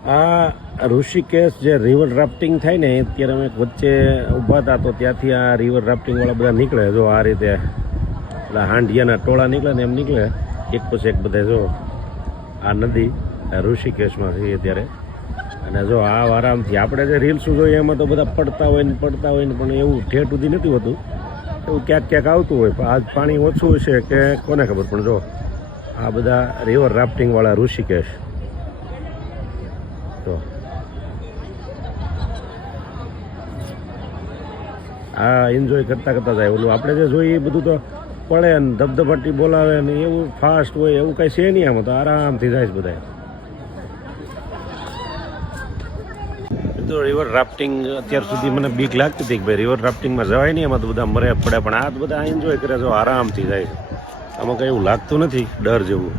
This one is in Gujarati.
આ ઋષિકેશ જે રિવર રાફ્ટિંગ થાય ને અત્યારે અમે વચ્ચે ઊભા હતા તો ત્યાંથી આ રિવર રાફ્ટિંગવાળા બધા નીકળે જો આ રીતે એટલે હાંડિયાના ટોળા નીકળે ને એમ નીકળે એક પછી એક બધા જો આ નદી ઋષિકેશમાં છે અત્યારે અને જો આ આરામથી આપણે જે રીલ્સો જોઈએ એમાં તો બધા પડતા હોય ને પણ એવું ઠેઠ સુધી નથી હોતું એવું ક્યાંક ક્યાંક આવતું હોય પણ આજ પાણી ઓછું હશે કે કોને ખબર પણ જો આ બધા રિવર રાફ્ટિંગવાળા ઋષિકેશ તો આ એન્જોય કરતા કરતા જાય ઓલું આપણે જે જોઈએ એ બધું તો પડે ને ધબધબાટી બોલાવે ને એવું ફાસ્ટ હોય એવું કાંઈ છે નહીં આમાં તો આરામથી જાય છે બધા તો રિવર રાફ્ટિંગ અત્યાર સુધી મને બીક લાગતી હતી કે ભાઈ રિવર રાફ્ટિંગમાં જવાય નહીં એમાં તો બધા મરે પડે પણ આ બધા એન્જોય કરે છે આરામથી જાય છે આમાં કંઈ એવું લાગતું નથી ડર જેવું